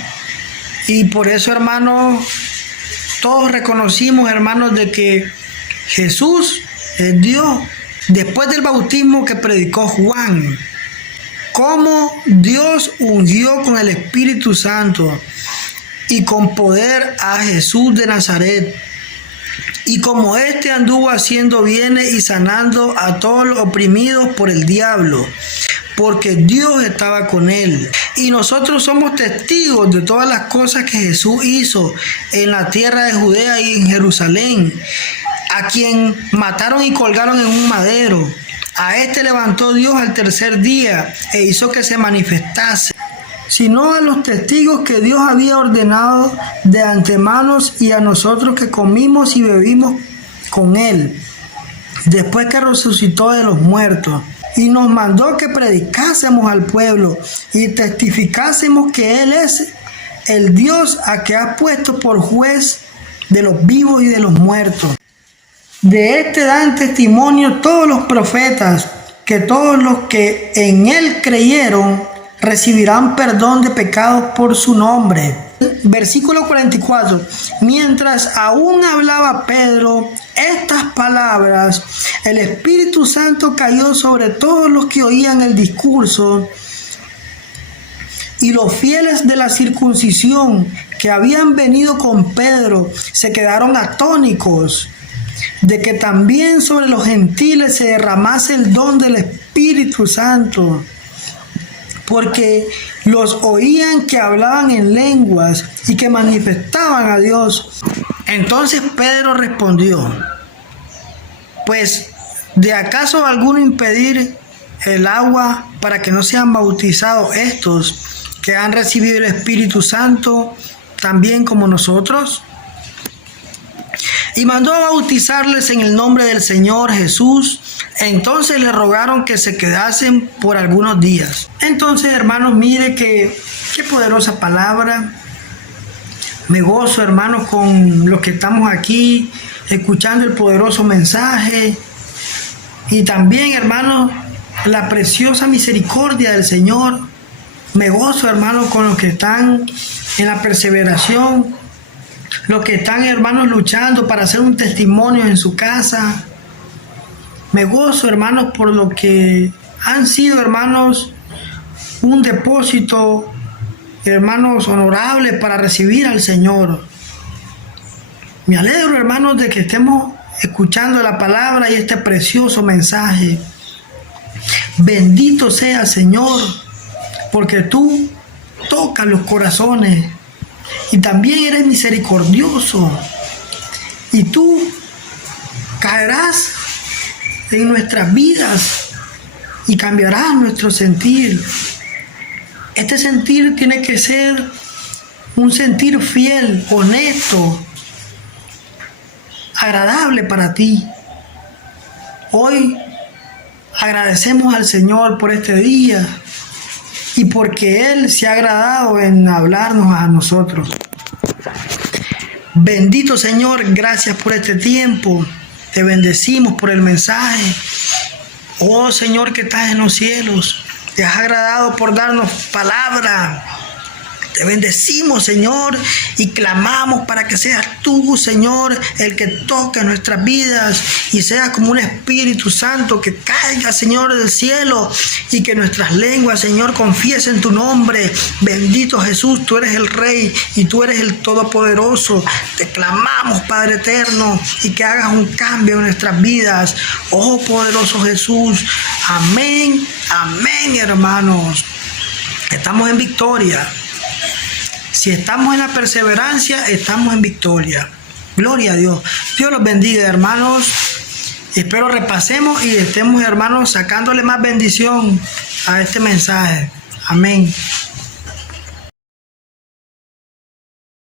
Y por eso, hermanos, todos reconocimos, hermanos, de que Jesús es Dios. Después del bautismo que predicó Juan, cómo Dios ungió con el Espíritu Santo y con poder a Jesús de Nazaret. Y como éste anduvo haciendo bienes y sanando a todos los oprimidos por el diablo, porque Dios estaba con él. Y nosotros somos testigos de todas las cosas que Jesús hizo en la tierra de Judea y en Jerusalén, a quien mataron y colgaron en un madero. A este levantó Dios al tercer día e hizo que se manifestase, sino a los testigos que Dios había ordenado de antemano, y a nosotros que comimos y bebimos con él, después que resucitó de los muertos. Y nos mandó que predicásemos al pueblo y testificásemos que Él es el Dios a que ha puesto por juez de los vivos y de los muertos. De este dan testimonio todos los profetas, que todos los que en Él creyeron recibirán perdón de pecados por su nombre. Versículo 44. Mientras aún hablaba Pedro estas palabras, el Espíritu Santo cayó sobre todos los que oían el discurso, y los fieles de la circuncisión que habían venido con Pedro se quedaron atónitos de que también sobre los gentiles se derramase el don del Espíritu Santo, porque los oían que hablaban en lenguas y que manifestaban a Dios. Entonces Pedro respondió: pues, ¿de acaso alguno impedir el agua para que no sean bautizados estos que han recibido el Espíritu Santo también como nosotros? Y mandó a bautizarles en el nombre del Señor Jesús. Entonces le rogaron que se quedasen por algunos días. Entonces, hermanos, mire qué poderosa palabra. Me gozo, hermanos, con los que estamos aquí escuchando el poderoso mensaje. Y también, hermanos, la preciosa misericordia del Señor Me gozo, hermanos, con los que están en la perseveración, los que están, hermanos, luchando para hacer un testimonio en su casa. Me gozo, hermanos, por lo que han sido, hermanos, un depósito, hermanos, honorable para recibir al Señor. Me alegro, hermanos, de que estemos escuchando la palabra y este precioso mensaje. Bendito sea, Señor, porque tú tocas los corazones y también eres misericordioso. Y tú caerás en nuestras vidas y cambiarás nuestro sentir. Este sentir tiene que ser un sentir fiel, honesto, agradable para ti. Hoy agradecemos al Señor por este día y porque Él se ha agradado en hablarnos a nosotros. Bendito Señor, gracias por este tiempo. Te bendecimos por el mensaje. Oh Señor que estás en los cielos, te has agradado por darnos palabra. Te bendecimos, Señor, y clamamos para que seas tú, Señor, el que toque nuestras vidas y seas como un Espíritu Santo que caiga, Señor, del cielo y que nuestras lenguas, Señor, confiesen tu nombre. Bendito Jesús, tú eres el Rey y tú eres el Todopoderoso. Te clamamos, Padre eterno, y que hagas un cambio en nuestras vidas. Oh, poderoso Jesús. Amén, amén, hermanos. Estamos en victoria. Si estamos en la perseverancia, estamos en victoria. Gloria a Dios. Dios los bendiga, hermanos. Espero repasemos y estemos, hermanos, sacándole más bendición a este mensaje. Amén.